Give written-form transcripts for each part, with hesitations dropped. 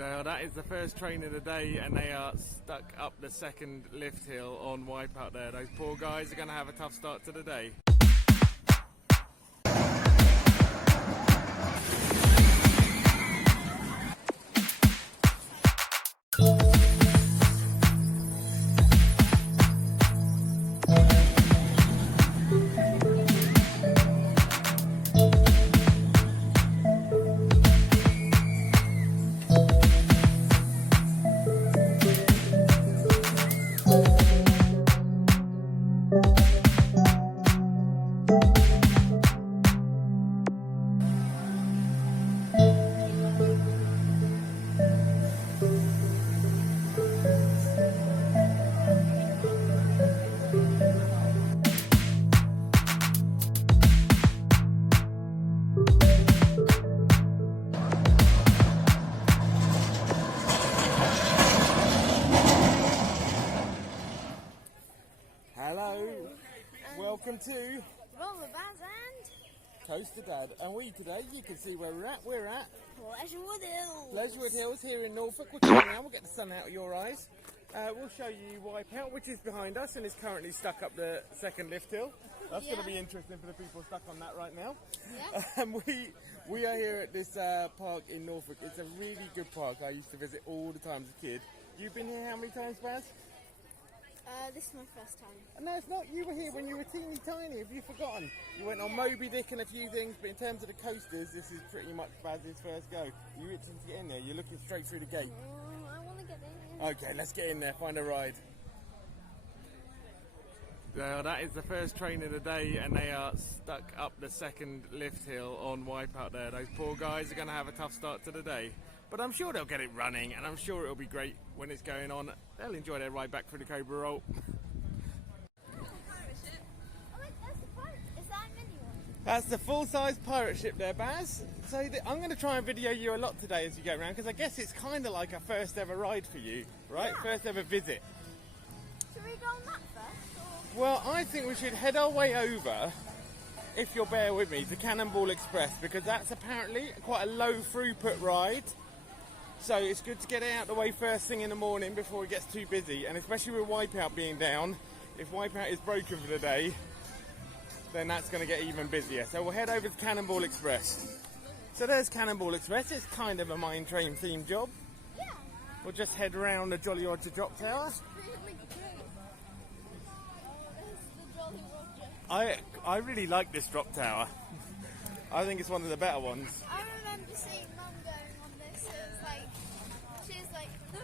Well, that is the first train of the day, and they are stuck up the second lift hill on Wipeout there. Those poor guys are going to have a tough start to the day. Welcome to Rollercoaster and Coaster Dad, and today, you can see where we're at Pleasurewood Hills. Pleasurewood Hills here in Norfolk. We'll come around, we'll get the sun out of your eyes. We'll show you Wipeout, which is behind us and is currently stuck up the second lift hill. That's going to be interesting for the people stuck on that right now. Yeah. We are here at this park in Norfolk. It's a really good park. I used to visit all the time as a kid. You've been here how many times, Baz? This is my first time. No, it's not. You were here when you were teeny tiny. Have you forgotten? You went on Moby Dick and a few things, but in terms of the coasters, this is pretty much Baz's first go. You itching to get in there? You're looking straight through the gate. I want to get in. Okay, let's get in there, find a ride. Well, that is the first train of the day, and they are stuck up the second lift hill on Wipeout there. Those poor guys are going to have a tough start to the day. But I'm sure they'll get it running, and I'm sure it'll be great when it's going on. They'll enjoy their ride back through the Cobra Roll. That's the full-size pirate ship there, Baz. So I'm going to try and video you a lot today as you go around, because I guess it's kind of like a first ever ride for you, right? Yeah. First ever visit. Should we go on that first? Or? Well, I think we should head our way over, if you'll bear with me, to Cannonball Express, because that's apparently quite a low throughput ride. So it's good to get it out of the way first thing in the morning before it gets too busy, and especially with Wipeout being down, if Wipeout is broken for the day, then that's going to get even busier. So we'll head over to Cannonball Express. So there's Cannonball Express. It's kind of a mine train themed job. Yeah. We'll just head around the Jolly Roger drop tower. Really great. The Jolly Roger. I really like this drop tower. I think it's one of the better ones. I remember seeing Mum going on this. It was like, she was like, no.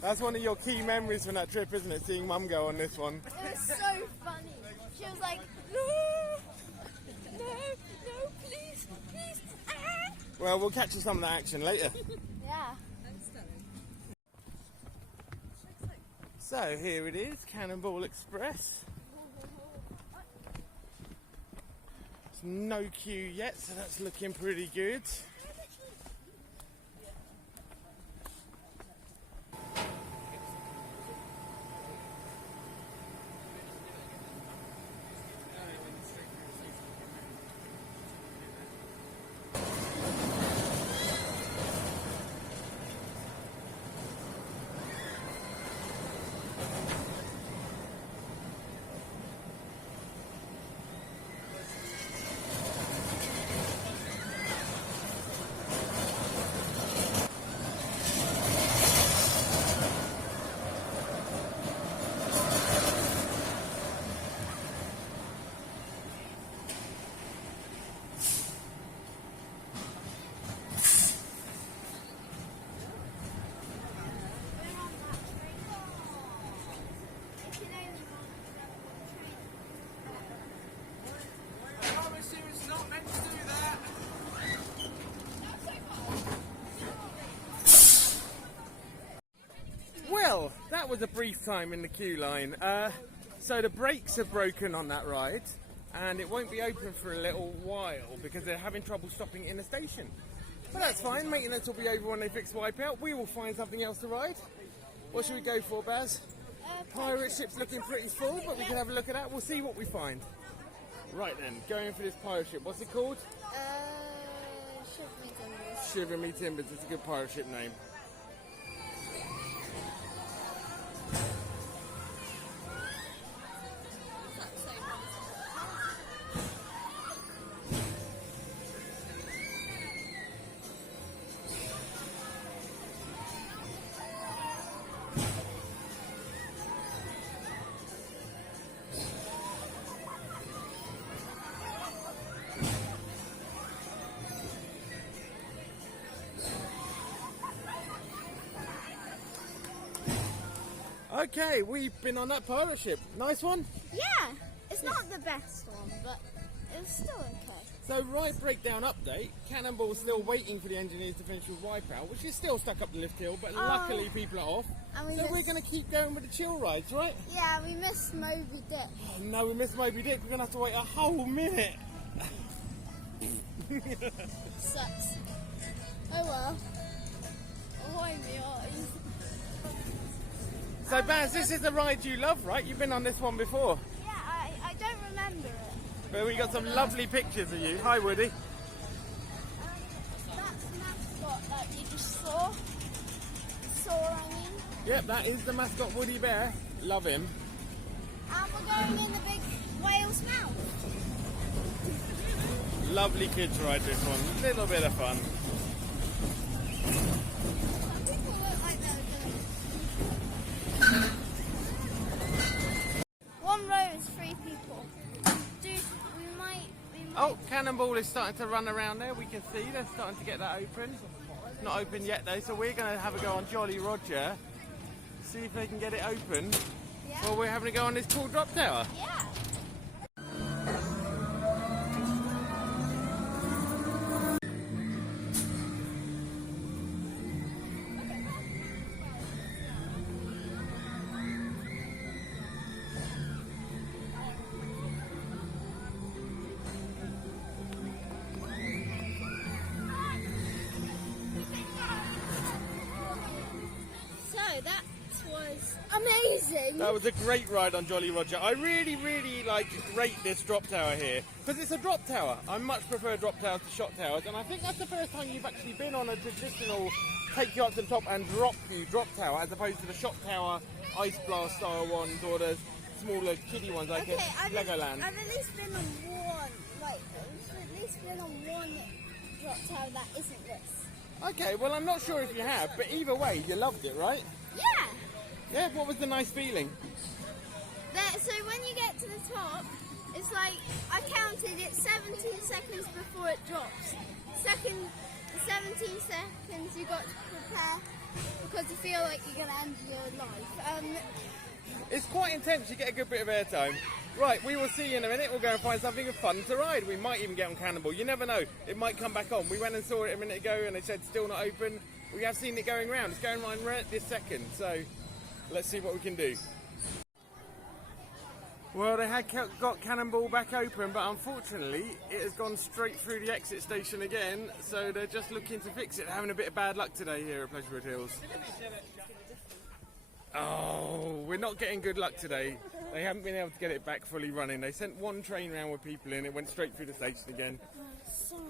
That's one of your key memories from that trip, isn't it? Seeing Mum go on this one. It was so funny. She was like, no, please, please. Ah. Well, we'll catch you some of that action later. Yeah. So here it is, Cannonball Express. There's no queue yet, so that's looking pretty good. Well, that was a brief time in the queue line. So the brakes are broken on that ride, and it won't be open for a little while because they're having trouble stopping in the station. But that's fine, maintenance will be over when they fix Wipeout. We will find something else to ride. What should we go for, Baz? Pirate ship's looking pretty full, but we can have a look at that. We'll see what we find. Right then, going for this pirate ship. What's it called? Shiver Me Timbers. Shiver Me Timbers. It's a good pirate ship name. Okay, we've been on that pirate ship. Nice one? Yeah, it's not the best one, but it's still okay. So, ride breakdown update. Cannonball's still waiting for the engineers to finish with Wipeout, which is still stuck up the lift hill, but luckily people are off. So we're going to keep going with the chill rides, right? Yeah, we missed Moby Dick. Oh, no, we missed Moby Dick. We're going to have to wait a whole minute. Sucks. Oh well. Ahoy me eyes. So Baz, this is the ride you love, right? You've been on this one before. Yeah, I don't remember it. But we got some lovely pictures of you. Hi Woody. That's the mascot that you just saw. I mean. Yep, that is the mascot Woody Bear. Love him. And we're going in the big whale's mouth. Lovely kids ride this one. Little bit of fun. Some people look like they're doing. One row is 3 people. Dude, we might. Oh, Cannonball is starting to run around there. We can see they're starting to get that open. It's not open yet though, so we're going to have a go on Jolly Roger. See if they can get it open. Yeah. Well, we're having a go on this cool drop tower. Yeah. That was amazing. That was a great ride on Jolly Roger. I really rate this drop tower here because it's a drop tower. I much prefer drop towers to shot towers, and I think that's the first time you've actually been on a traditional take you up to the top and drop you drop tower as opposed to the shot tower ice blast style ones or the smaller kiddie ones like Legoland. I've at least been on one drop tower that isn't this. Okay, well I'm not sure if you have, but either way you loved it, right? Yeah. Yeah, what was the nice feeling? So when you get to the top, it's like, I counted it 17 seconds before it drops. 17 seconds you got to prepare because you feel like you're going to end your life. It's quite intense, you get a good bit of airtime. Right, we will see you in a minute. We'll go and find something fun to ride. We might even get on Cannonball. You never know. It might come back on. We went and saw it a minute ago and they said still not open. We have seen it going round. It's going round right this second. So let's see what we can do. Well, they had got Cannonball back open, but unfortunately it has gone straight through the exit station again. So they're just looking to fix it. They're having a bit of bad luck today here at Pleasurewood Hills. Oh, we're not getting good luck today. They haven't been able to get it back fully running. They sent one train round with people in. It went straight through the station again.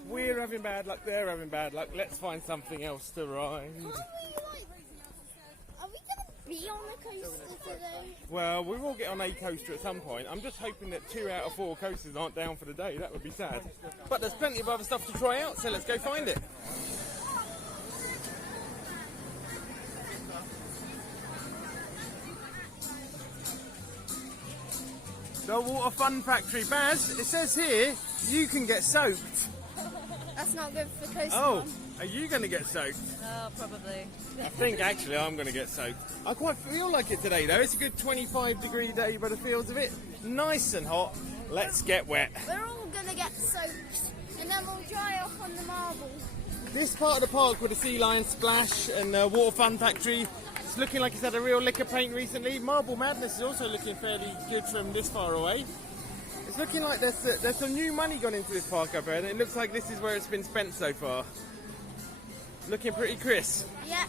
We're having bad luck. They're having bad luck. Let's find something else to ride. Are we going to be on a coaster today? Well, we will get on a coaster at some point. I'm just hoping that 2 out of 4 coasters aren't down for the day. That would be sad. But there's plenty of other stuff to try out, so let's go find it. The Water Fun Factory. Baz, it says here you can get soaked. That's not good for coaster. Oh, are you going to get soaked? Oh, probably. I think actually I'm going to get soaked. I quite feel like it today though. It's a good 25-degree day by the feels of it. Nice and hot. Let's get wet. We're all going to get soaked and then we'll dry off on the marble. This part of the park with the Sea Lion Splash and Water Fun Factory, it's looking like it's had a real lick of paint recently. Marble Madness is also looking fairly good from this far away. It's looking like there's some new money gone into this park up here, and it looks like this is where it's been spent so far. Looking pretty crisp. Yeah.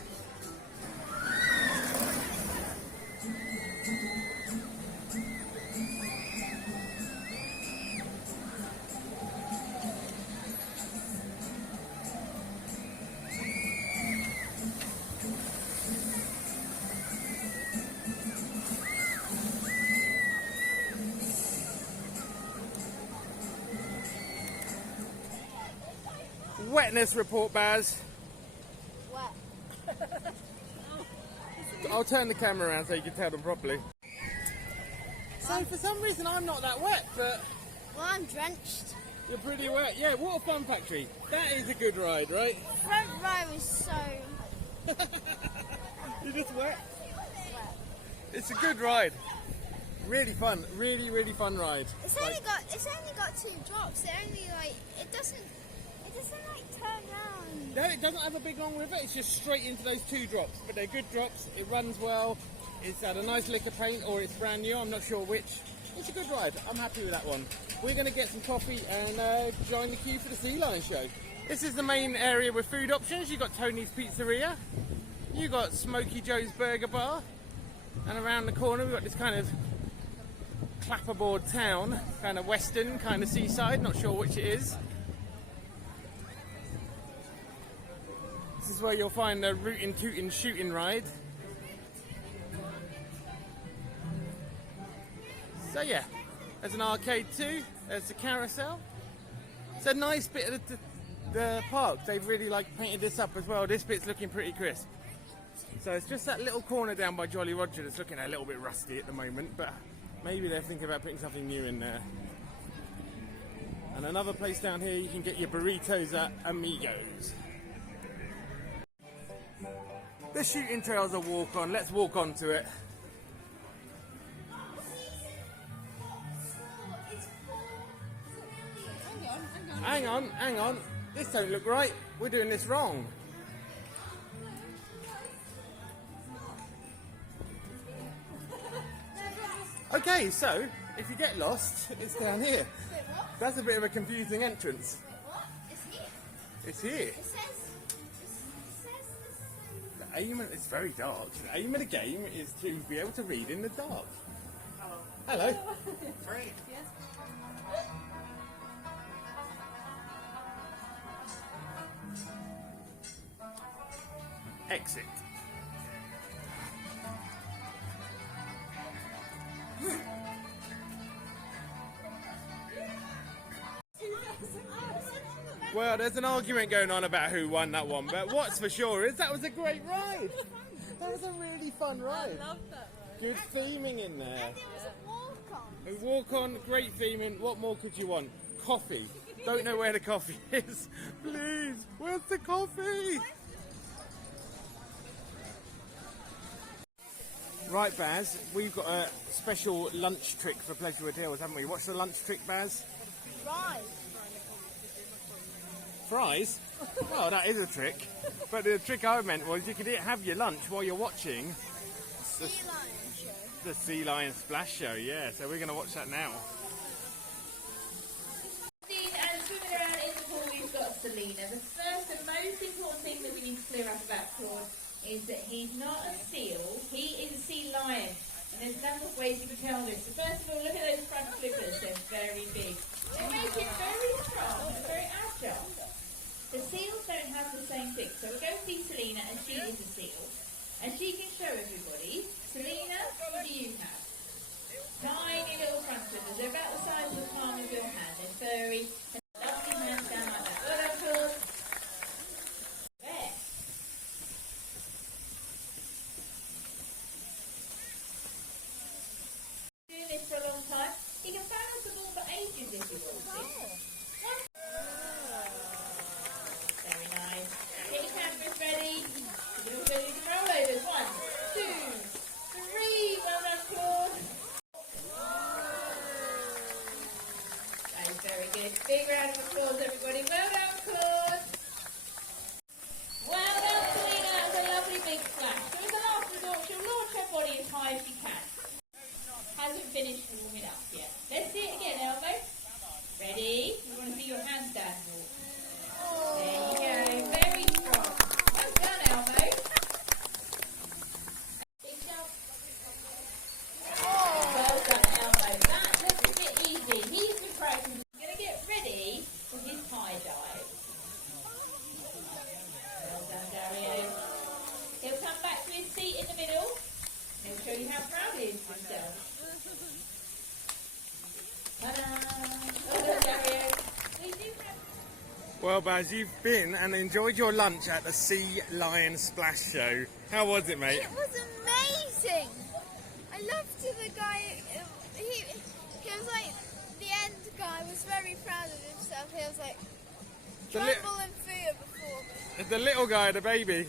Wetness report, Baz. Wet. I'll turn the camera around so you can tell them properly. So for some reason I'm not that wet, but... Well, I'm drenched. You're pretty wet. Yeah, Water Fun Factory. That is a good ride, right? Front row is so You're just wet? wet. It's a good ride. Really fun, really fun ride. It's only got 2 drops. It doesn't like turn round. No, it doesn't have a big long river. It's just straight into those 2 drops. But they're good drops. It runs well. It's had a nice lick of paint, or it's brand new. I'm not sure which. It's a good ride. I'm happy with that one. We're going to get some coffee and join the queue for the Sea Lion show. This is the main area with food options. You've got Tony's Pizzeria. You've got Smokey Joe's Burger Bar. And around the corner we've got this kind of clapperboard town, kind of western, kind of seaside, not sure which it is. This is where you'll find the rootin' tootin' shooting ride. So yeah, there's an arcade too, there's the carousel. It's a nice bit of the park. They've really painted this up as well. This bit's looking pretty crisp. So it's just that little corner down by Jolly Roger that's looking a little bit rusty at the moment, but maybe they're thinking about putting something new in there. And another place down here you can get your burritos at Amigos. The shooting trail's a walk on. Let's walk onto it. Hang on. This don't look right. We're doing this wrong. Okay, so if you get lost, it's down here. That's a bit of a confusing entrance. What? It's here. It's here. It says The aim, it's very dark. The aim of the game is to be able to read in the dark. Hello. Great. Exit. Well, there's an argument going on about who won that one, but what's for sure is that was a great ride. That was a really fun ride. I love that ride. Good theming in there. and it was a walk-on. A walk on, great theming. What more could you want? Coffee. Don't know where the coffee is. Please, where's the coffee? Right, Baz, we've got a special lunch trick for Pleasurewood Hills, haven't we? What's the lunch trick, Baz? Right. Fries? Well, that is a trick. But the trick I meant was you could have your lunch while you're watching Sea Lion show. the Sea Lion Splash Show, yeah. So we're going to watch that now. And swimming around in the pool, we've got Selena. The first and most important thing that we need to clear up about Claude is that he's not a seal, he is a sea lion. And there's a number of ways you can tell this. So first of all, look at those front flippers, they're very big. They make it very strong and very agile. The seals don't have the same thing. So we'll go see Selena, and she is a seal. And she can show everybody. Selena, what do you have? Tiny little front flippers. They're about the size of the palm of your hand. They're furry. And lovely hands down like that. Well done, Claude. There. Doing this for a long time. He can balance the ball for ages if he wants to. Very nice. Get your cameras ready. You're also doing some rollovers. 1, 2, 3. Well done, Claude. That is very good. Big round of applause, everybody. Well done, Claude. Well done, Selena. That was a lovely big splash. So as a last resort, she'll launch her body as high as she can. Hasn't finished warming up yet. Let's see it again, Elmo. Ready? You want to see your handstand walk. There you go. Very strong. Well done, Elmo. Big jump. Well done, Elmo. That looks a bit easy. He's been practicing. He's going to get ready for his high dive. Well done, Dario. He'll come back to his seat in the middle. He'll show you how proud he is of himself. Ta-da! Well done, Dario. We do have... Well, Baz, you've been and enjoyed your lunch at the Sea Lion Splash Show. How was it, mate? It was amazing. I loved the guy. He was like, the end guy was very proud of himself. He was like, tremble in fear before me. The little guy, the baby,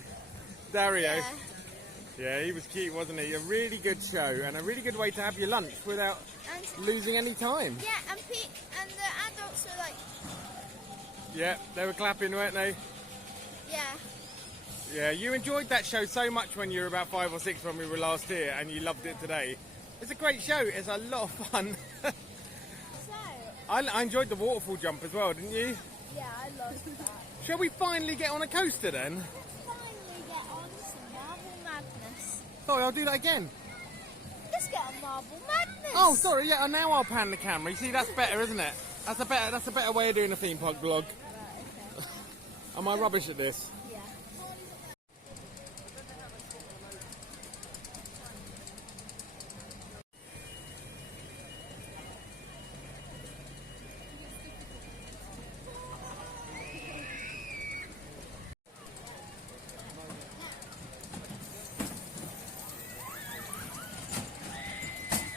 Dario. Yeah. Yeah, he was cute, wasn't he? A really good show and a really good way to have your lunch without And losing any time. yeah, and the adults were like, Yeah, they were clapping, weren't they? yeah. Yeah, you enjoyed that show so much when you were about 5 or 6 when we were last here, and you loved it today. It's a great show. It's a lot of fun. So I enjoyed the waterfall jump as well, didn't you? yeah, I loved that. Shall we finally get on a coaster then? Let's finally get on some Marble Madness. Sorry, I'll do that again. Let's get on Marble Madness. Oh, sorry. Yeah, and now I'll pan the camera. You see, that's better, isn't it? That's a better way of doing a theme park vlog. Right, okay. Am I rubbish at this? Yeah.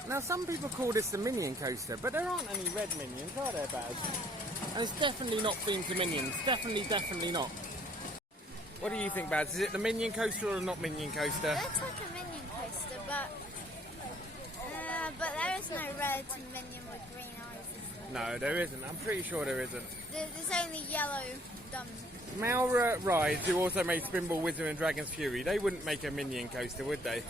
Now, some people call this the Minion Coaster, but there aren't any red Minions, are there, Baz? And it's definitely not themed to Minions. Definitely not. What do you think, Baz? Is it the Minion Coaster or not Minion Coaster? Looks like a Minion coaster, but there is no red Minion with green eyes, is there? No, there isn't. I'm pretty sure there isn't. There's only yellow dumb. Maura Rides, who also made Spinball Wizard and Dragon's Fury, they wouldn't make a Minion Coaster, would they?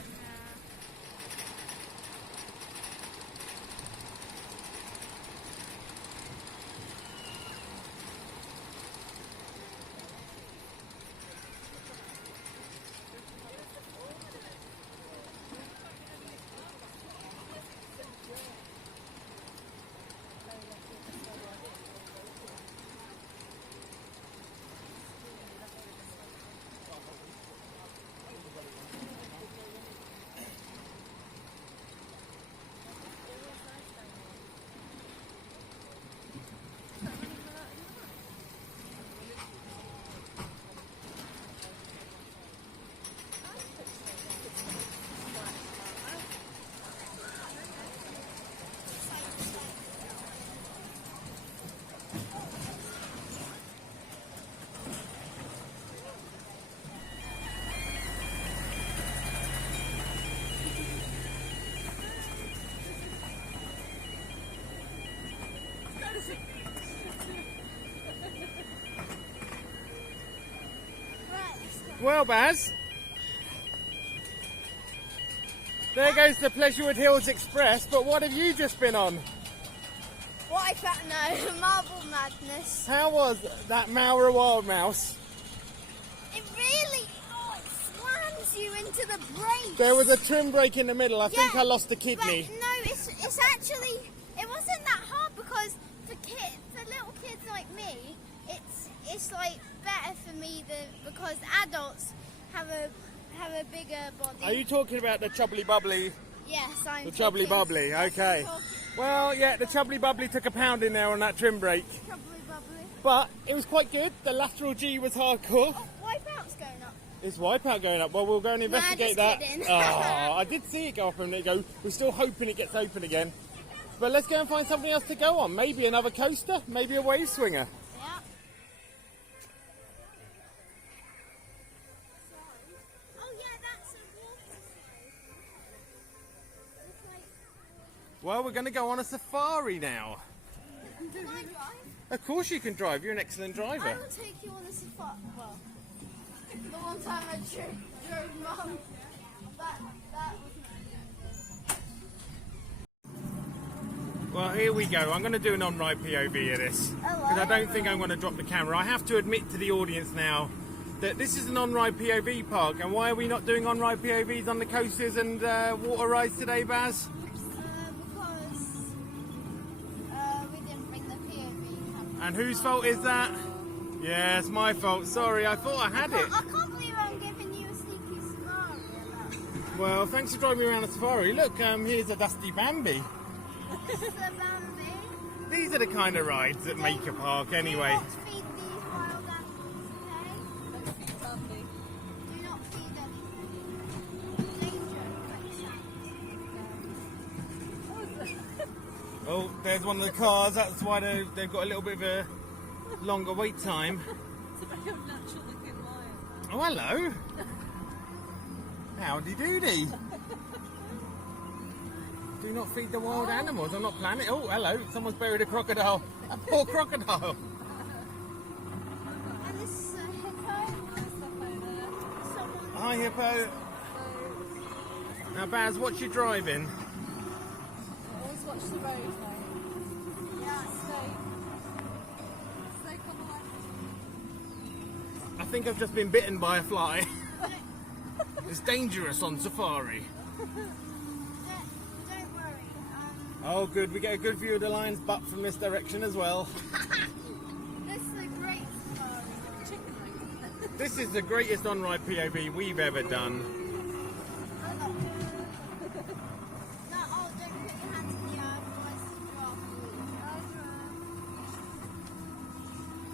Well, Baz, there goes the Pleasurewood Hills Express, but what have you just been on? Wipeout, no, Marble Madness. How was that Maura Wild Mouse? It really, it slams you into the brakes. There was a trim brake in the middle. I think I lost a kidney. But no, it's actually, it wasn't that hard because for little kids like me, it's like better for me because adults have a bigger body. Are you talking about the Chubbly Bubbly? Yes, I'm The Chubbly Bubbly, okay. Well, yeah, the Chubbly Bubbly took a pound in there on that trim brake. Chubbly Bubbly. But it was quite good. The lateral G was hardcore. Oh, Wipeout's going up. Is Wipeout going up? Well, we'll go and investigate that. Just kidding. I did see it go up a minute ago. We're still hoping it gets open again. But let's go and find something else to go on. Maybe another coaster, maybe a wave swinger. Yeah. Oh yeah, that's a water slide. It's like, Well, we're going to go on a safari now. can I drive? Of course you can drive. You're an excellent I driver. will take you on a safari. Well, the one time I drove Mum. That was Well, here we go. I'm going to do an on-ride POV of this. Because I don't think I'm going to drop the camera. I have to admit to the audience now that this is an on-ride POV park. And why are we not doing on-ride POVs on the coasters and water rides today, Baz? because we didn't bring the POV camera. And whose fault is that? Yeah, it's my fault. Sorry, I thought I had it. I can't believe I'm giving you a sneaky safari. Well, thanks for driving me around the safari. Look, here's a dusty Bambi. This is a Bambi. These are the kind of rides that make a park anyway. Do not feed these wild animals, okay? Do not feed them. Danger. Oh, there's one of the cars. That's why they've got a little bit of a longer wait time. It's a very unnatural looking lion. Oh, hello. Howdy doody. Do not feed the wild animals on that planet. Oh, hello. Someone's buried a crocodile. A poor crocodile. And this is a hippo. Someone. Hi, hippo. Now, Baz, what you driving? Always watch the road, mate. Yeah. Stay on the left. I think I've just been bitten by a fly. It's dangerous on safari. Don't worry. Oh, good. We get a good view of the lion's butt from this direction as well. This is a great safari. This is the greatest on-ride POV we've ever done. No, oh, don't put your hands in the air, otherwise you're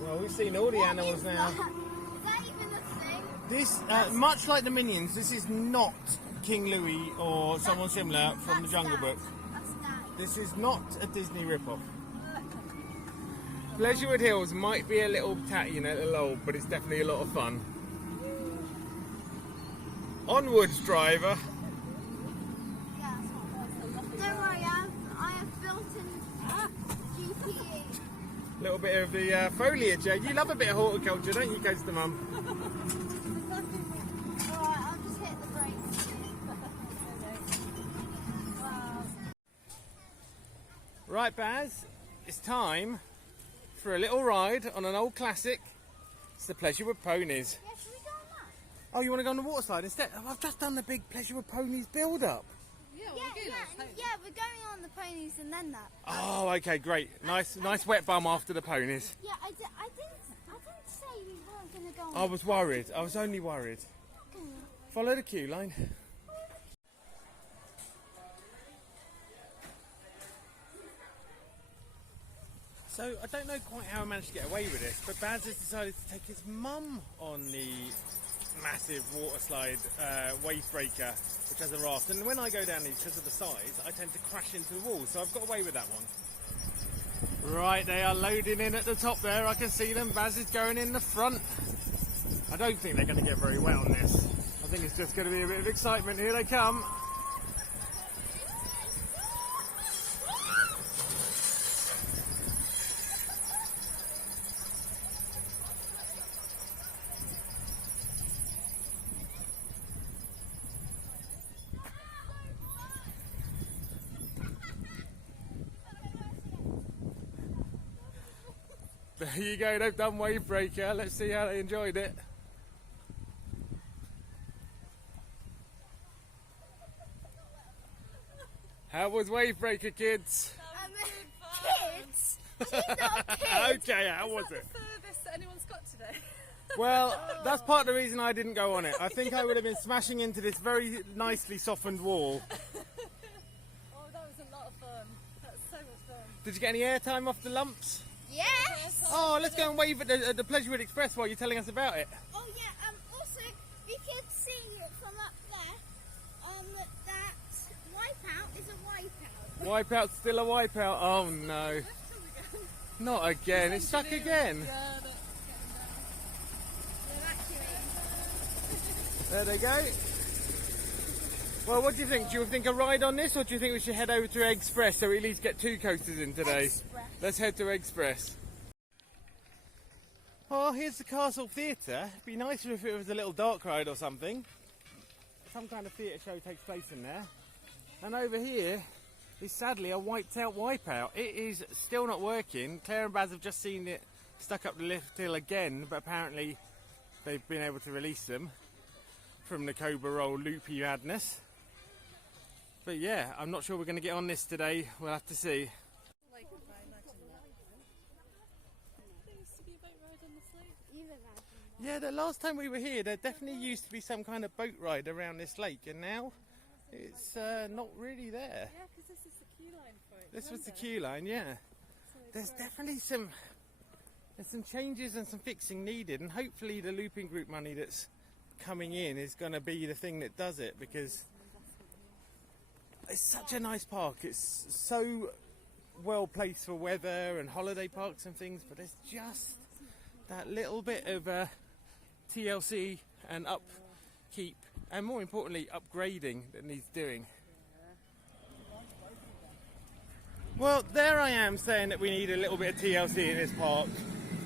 off. Well, we've seen all the animals Is now. that even a thing? This, much like the Minions, this is not King Louis or someone similar from the Jungle Book. That's that. This is not a Disney rip-off. Pleasurewood Hills might be a little tatty and a little old, but it's definitely a lot of fun. Onwards, driver. Yeah, don't worry, I have built-in GPE. A little bit of the foliage. You love a bit of horticulture, don't you, Coaster Mum? Alright, I'll just hit the brakes. Wow. Right, Baz, it's time for a little ride on an old classic. It's the Pleasurewood Ponies. Yeah, should we go on that? Oh, you want to go on the water slide instead? Oh, I've just done the big Pleasurewood Ponies build-up. Yeah, We're going on the ponies and then that. Oh, okay, great. Nice wet bum after the ponies. Yeah, I didn't say we weren't going to go on. I was worried. I was only worried. Follow the queue line. So, I don't know quite how I managed to get away with this, but Baz has decided to take his mum on the massive water slide wave breaker, which has a raft. And when I go down these, because of the size, I tend to crash into the wall, so I've got away with that one. Right, they are loading in at the top there. I can see them. Baz is going in the front. I don't think they're going to get very wet on this. I think it's just going to be a bit of excitement. Here they come. There you go, they've done wave breaker. Let's see how they enjoyed it. How was wave breaker, kids? Kids? She's not a kid. Okay, how was it? the furthest that anyone's got today. Well, that's part of the reason I didn't go on it. I think I would have been smashing into this very nicely softened wall. Oh, that was a lot of fun. That was so much fun. Did you get any airtime off the lumps? Yes. Oh, let's go and wave at the Pleasurewood Express while you're telling us about it. Oh yeah. Also, you can see from up there. That Wipeout is a Wipeout. Wipeout's still a wipeout. Oh no. Not again. It's stuck again. Yeah, that's There they go. Well, what do you think? Do you think a ride on this, or do you think we should head over to Egg-Spress so we at least get 2 coasters in today? Egg-Spress. Let's head to Egg-Spress. Oh, here's the Castle Theatre. It'd be nicer if it was a little dark ride or something. Some kind of theatre show takes place in there. And over here is sadly a wiped out Wipeout. It is still not working. Claire and Baz have just seen it stuck up the lift hill again, but apparently they've been able to release them from the Cobra Roll loopy madness. But yeah, I'm not sure we're going to get on this today. We'll have to see. like I imagine that. There used to be a boat ride on this lake. You imagine. Yeah, the last time we were here, there definitely used to be some kind of boat ride around this lake, and now it's not really there. Yeah, because this is the queue line for it. This was the remember? queue line, yeah. So it's There's very- definitely some changes and some fixing needed, and hopefully the looping group money that's coming in is going to be the thing that does it, because it's such a nice park. It's so well placed for weather and holiday parks and things, but there's just that little bit of TLC and upkeep and more importantly upgrading that needs doing. Well, there I am saying that we need a little bit of TLC in this park,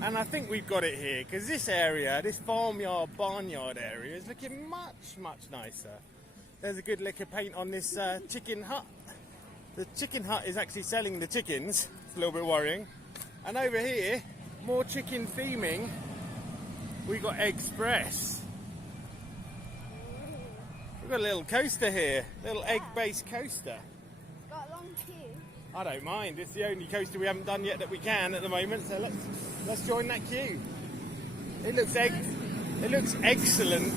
and I think we've got it here, because this area, this farmyard, barnyard area is looking much, much nicer. There's a good lick of paint on this chicken hut. The chicken hut is actually selling the chickens. It's a little bit worrying. And over here, more chicken theming. We got Egg-Spress. We've got a little coaster here, little egg-based coaster. It's got a long queue. I don't mind. It's the only coaster we haven't done yet that we can at the moment. So let's join that queue. It looks excellent.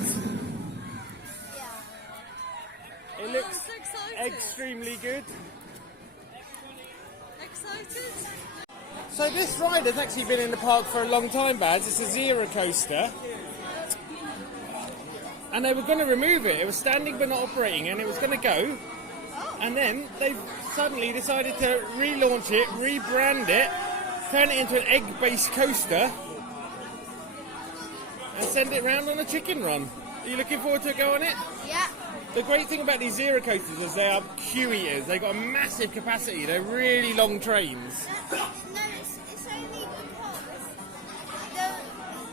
Yeah. It looks so excited. extremely good. Excited? So this ride has actually been in the park for a long time, Baz. It's a zero coaster. And they were going to remove it. It was standing but not operating, and it was going to go. And then they suddenly decided to relaunch it, rebrand it, turn it into an egg-based coaster, and send it round on a chicken run. Are you looking forward to a go on it? Yeah. The great thing about these zero coasters is they are queue eaters. They've got a massive capacity. They're really long trains. No, it's only because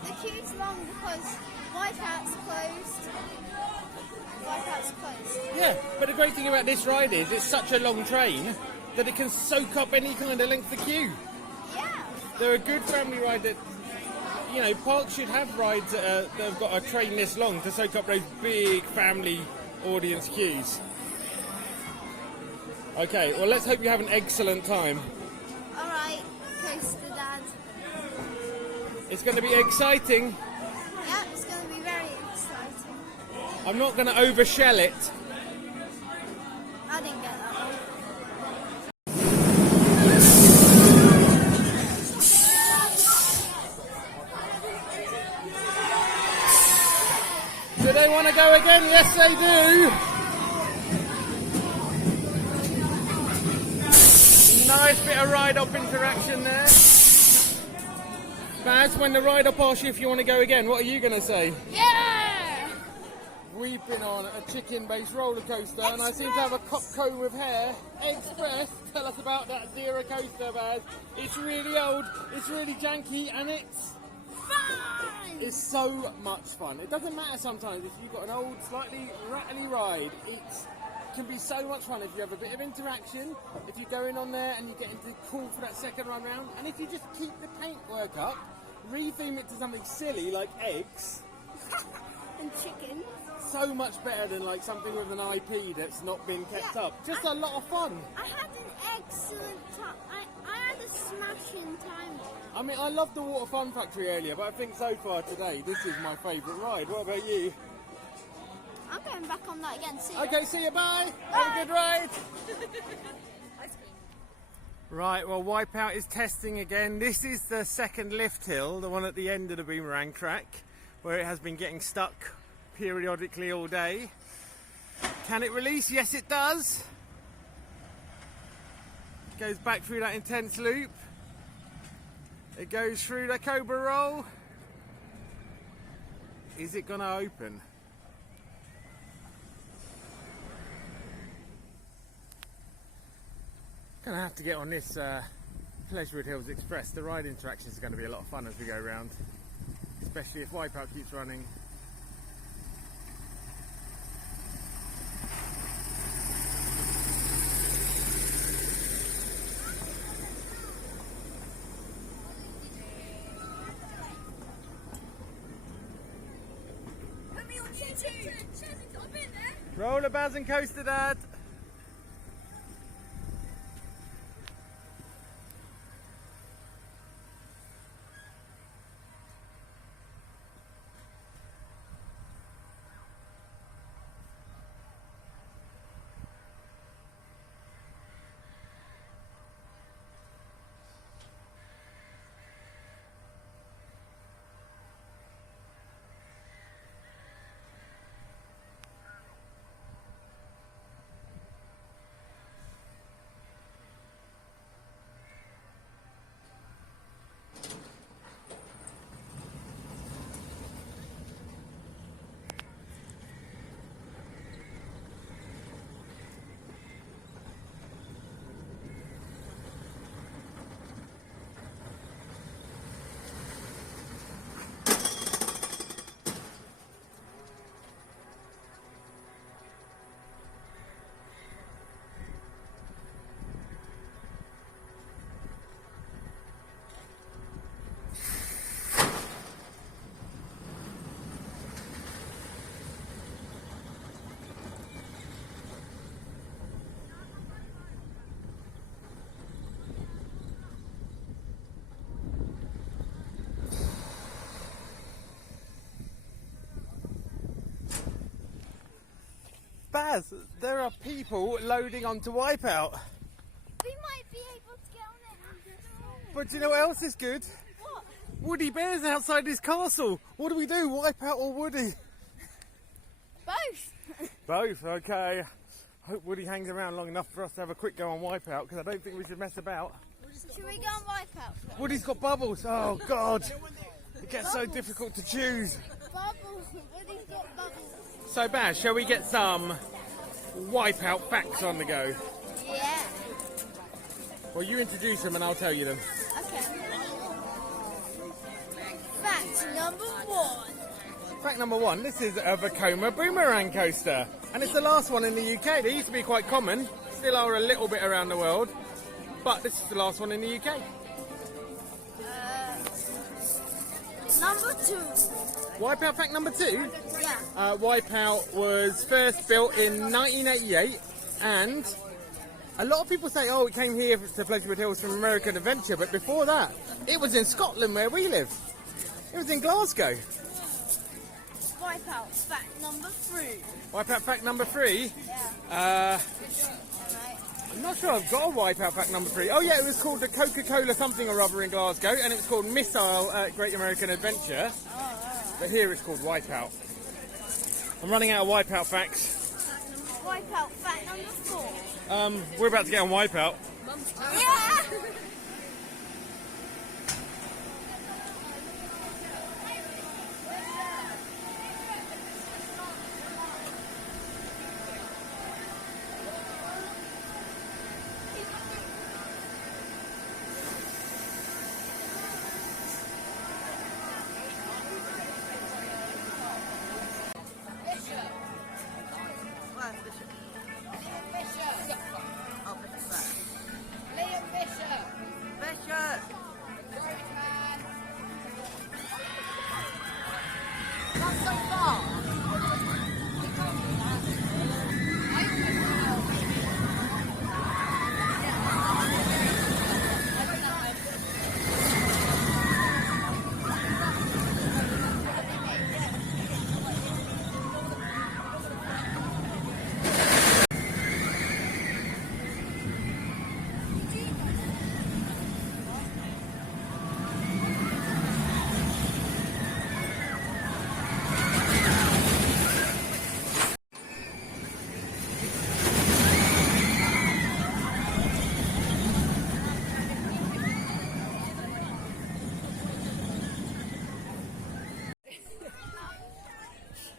the queue's long because Wipeout's closed. Wipeout's closed. Yeah, but the great thing about this ride is it's such a long train that it can soak up any kind of length of queue. Yeah. They're a good family ride that, you know, parks should have rides that have got a train this long to soak up those big family audience queues. Okay, well let's hope you have an excellent time. Alright, coaster dad. It's going to be exciting. Yeah, it's going to be very exciting. I'm not going to overshell it. I didn't get that one. Do they want to go again? Yes, they do. Nice bit of ride-up interaction there. Baz, when the rider asks you if you want to go again, what are you going to say? Yeah! We've been on a chicken-based roller coaster, and I seem to have a cop comb with hair. Egg-Spress, tell us about that zero coaster, Baz. It's really old, it's really janky, and it's Fun! It's so much fun. It doesn't matter sometimes if you've got an old, slightly rattly ride. It can be so much fun if you have a bit of interaction, if you're going on there and you get into cool for that second run round, and if you just keep the paintwork up, retheme it to something silly like eggs. And chicken. So much better than like something with an IP that's not been kept up. Just a lot of fun. I had an excellent time. I had a smashing time. I mean, I loved the Water Fun Factory earlier, but I think so far today, this is my favourite ride. What about you? I'm going back on that again. See ya. Okay, see you, bye. Have a good ride. Right, well, Wipeout is testing again. This is the second lift hill, the one at the end of the boomerang track, where it has been getting stuck periodically all day. Can it release? Yes, it does. It goes back through that intense loop. It goes through the cobra roll. Is it going to open? Gonna have to get on this Pleasurewood Hills Express. The ride interactions are going to be a lot of fun as we go around, especially if Wipeout keeps running. Put me on YouTube. Chessington, I've been there. Roller Baz and Coaster Dad. Baz, there are people loading onto Wipeout. We might be able to get on it. But do you know what else is good? What? Woody Bear's outside his castle. What do we do, Wipeout or Woody? Both. Both, okay. Hope Woody hangs around long enough for us to have a quick go on Wipeout, because I don't think we should mess about. Should we go on Wipeout? Woody's got bubbles. Oh, God. It gets so difficult to choose. Bubbles. Woody's got bubbles. So, Baz, shall we get some Wipeout facts on the go? Yeah. Well, you introduce them and I'll tell you them. Okay. Fact number 1. Fact number 1, this is a Vekoma boomerang coaster. And it's the last one in the UK. They used to be quite common. Still are a little bit around the world. But this is the last one in the UK. Number 2. Wipeout fact number 2. Yeah. Wipeout was first built in 1988, and a lot of people say, oh, it came here to Pleasurewood Hills from American Adventure, but before that, it was in Scotland where we live. It was in Glasgow. Wipeout fact number 3. Wipeout fact number 3. Yeah. I'm not sure I've got a Wipeout fact number 3. Oh yeah, it was called the Coca-Cola something or other in Glasgow, and it was called Missile at Great American Adventure. But here it's called Wipeout. I'm running out of Wipeout facts. Wipeout fact number 4. We're about to get on Wipeout. Yeah.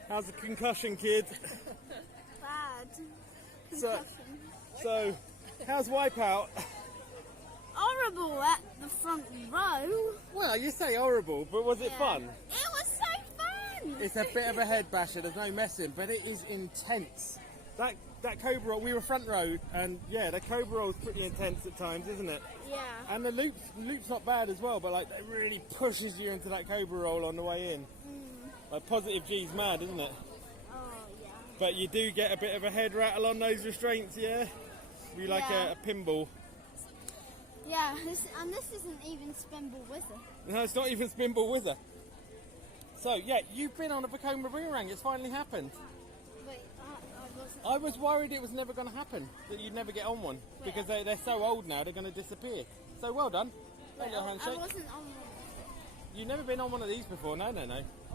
How's the concussion, kid? Bad. So, how's Wipeout? Horrible at the front row. Well, you say horrible, but was it fun? It was so fun. It's a bit of a head basher, there's no messing, but it is intense. That cobra roll, we were front row, and yeah, the cobra roll is pretty intense at times, isn't it? Yeah. And the loop's not bad as well, but like it really pushes you into that cobra roll on the way in. Like positive G's mad, isn't it? Oh, yeah. But you do get a bit of a head rattle on those restraints, yeah? You like a pinball. Yeah, this isn't even Spinball Wizard. No, it's not even Spinball Wizard. So, yeah, you've been on a Vekoma boomerang. It's finally happened. Wait, I wasn't. I was worried it was never going to happen, that you'd never get on one. Because they're so old now, they're going to disappear. So, well done. Thank you, I handshake. wasn't on one. You've never been on one of these before? No.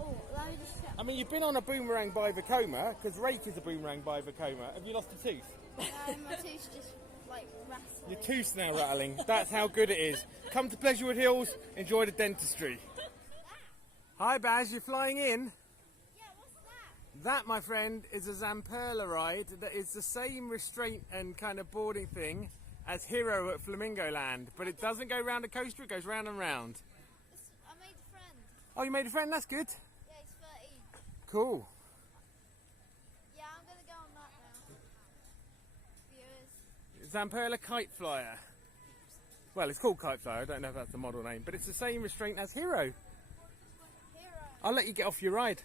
Oh, let me just check. I mean, you've been on a boomerang by Vekoma, because Rake is a boomerang by Vekoma. Have you lost a tooth? My tooth's just like rattling. Your tooth's now rattling. That's how good it is. Come to Pleasurewood Hills, enjoy the dentistry. Hi Baz, you're flying in? Yeah, what's that? That, my friend, is a Zamperla ride that is the same restraint and kind of boarding thing as Hero at Flamingo Land, but it doesn't go round a coaster, it goes round and round. I made a friend. Oh, you made a friend? That's good. Yeah, he's 13. Cool. Yeah, I'm going to go on that now. Viewers. Zamperla Kite Flyer. Well, it's called Kite Flyer, I don't know if that's the model name, but it's the same restraint as Hero. Hero. I'll let you get off your ride.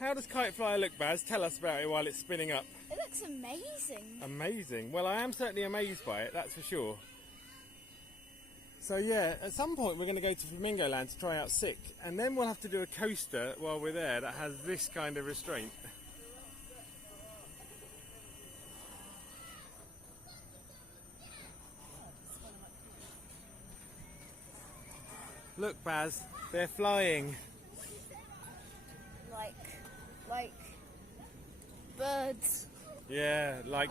How does Kite Flyer look, Baz? Tell us about it while it's spinning up. It looks amazing. Amazing. Well, I am certainly amazed by it, that's for sure. So yeah, at some point we're going to go to Flamingo Land to try out Sick, and then we'll have to do a coaster while we're there that has this kind of restraint. Look, Baz, they're flying. Like birds. Yeah, like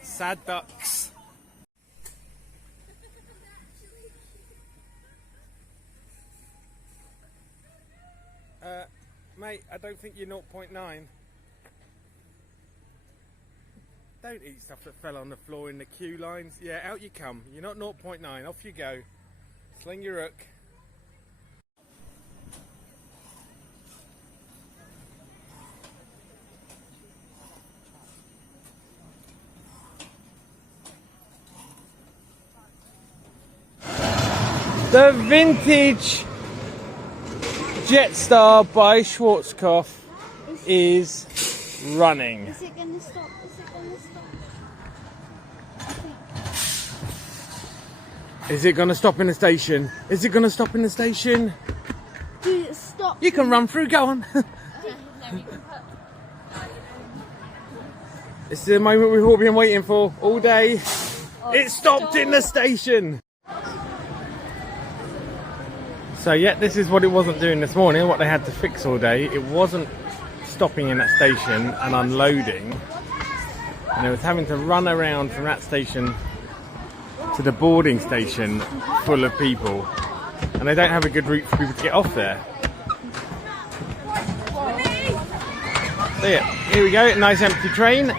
sad ducks. Mate, I don't think you're 0.9. Don't eat stuff that fell on the floor in the queue lines. Yeah, out you come. You're not 0.9. Off you go. Sling your hook. The vintage Jetstar by Schwarzkopf is running. Is it going to stop? Is it going to stop? Is it going to stop in the station? Is it going to stop in the station? Dude, it stopped. You can run through, go on. It's the moment we've all been waiting for all day. It stopped in the station. So yeah, this is what it wasn't doing this morning, what they had to fix all day. It wasn't stopping in that station and unloading. And it was having to run around from that station to the boarding station full of people. And they don't have a good route for people to get off there. So yeah, here we go, nice empty train.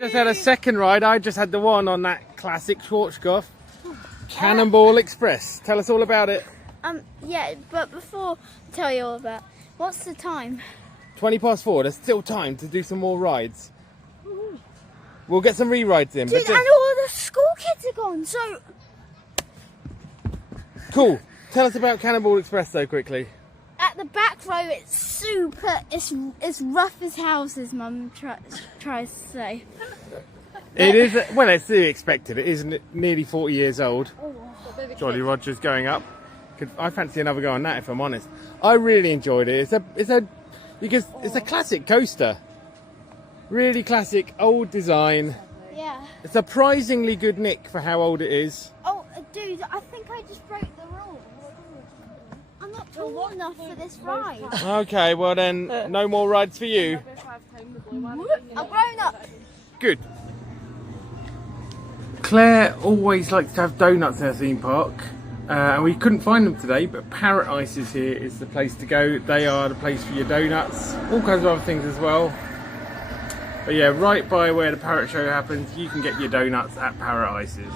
Just had a second ride. I just had the one on that classic Schwarzkopf, Cannonball Express. Tell us all about it. Yeah, but before I tell you all about, what's the time? 4:20. There's still time to do some more rides. We'll get some re-rides in. Dude, but and all the school kids are gone, so... Cool. Tell us about Cannonball Express though, quickly. At the back row, it's super, it's rough as houses, Mum tries to say. It is, well, it's to be expected. It is nearly 40 years old. Oh, Jolly Roger's going up. I fancy another go on that, if I'm honest. I really enjoyed it. It's a classic coaster. Really classic, old design. Yeah. A surprisingly good nick for how old it is. Oh, dude, I think I just broke the rule. I'm not tall enough for this ride. Okay, well then, no more rides for you. I'm grown up. Good. Claire always likes to have donuts in her theme park. And we couldn't find them today, but Parrot Ice is here, is the place to go. They are the place for your donuts, all kinds of other things as well. But yeah, right by where the Parrot Show happens, you can get your donuts at Parrot Ice's.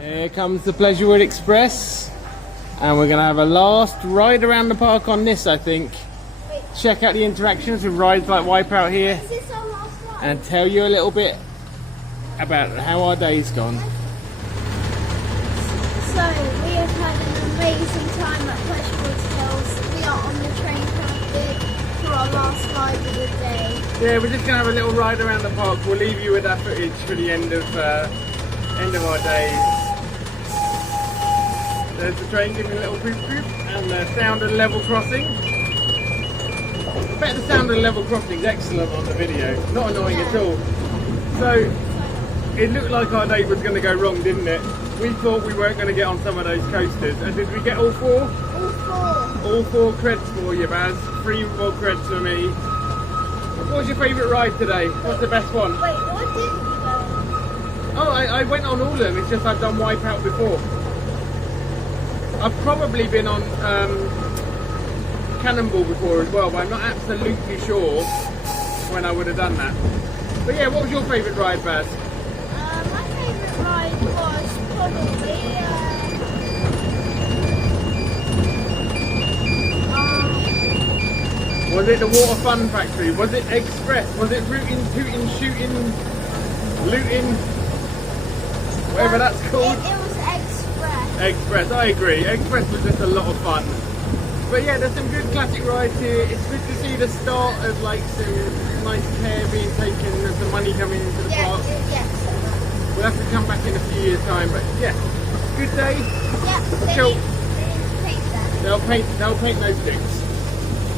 Here comes the Pleasurewood Express, and we're going to have a last ride around the park on this, I think. Check out the interactions with rides like Wipeout here, Is this our last ride? and tell you a little bit about how our day's gone. So, we have had an amazing time at Pleasurewood Hills. We are on the train traffic for our last ride of the day. Yeah, we're just going to have a little ride around the park. We'll leave you with that footage for the end of our day. There's the train doing a little boop boop, and the sound of level crossing. I bet the sound of level crossing is excellent on the video, not annoying at all. So, it looked like our day was going to go wrong, didn't it? We thought we weren't going to get on some of those coasters, and did we get all four? All four. All four creds for you, Baz. 3 more creds for me. What was your favourite ride today? What's the best one? Wait, what did you go on? Oh, I went on all of them, it's just I've done Wipeout before. I've probably been on Cannonball before as well, but I'm not absolutely sure when I would have done that. But yeah, what was your favourite ride, Baz? My favourite ride was probably Was it the Water Fun Factory? Was it Egg-Spress? Was it Rootin', Tootin', Shootin', Lootin'? Whatever that's called. It was Egg-Spress. Egg-Spress, I agree. Egg-Spress was just a lot of fun. But yeah, there's some good classic rides here. It's good to see the start of like some nice care being taken and some money coming into the park. Yes. We'll have to come back in a few years' time, but yeah, good day. Yeah, they Cool. didn't paint that. They'll paint those dicks.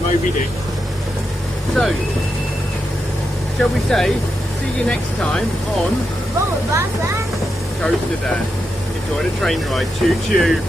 Moby Dick. So, shall we say, see you next time on Oh, that's that. Coaster Dan. Enjoy the train ride. Choo choo.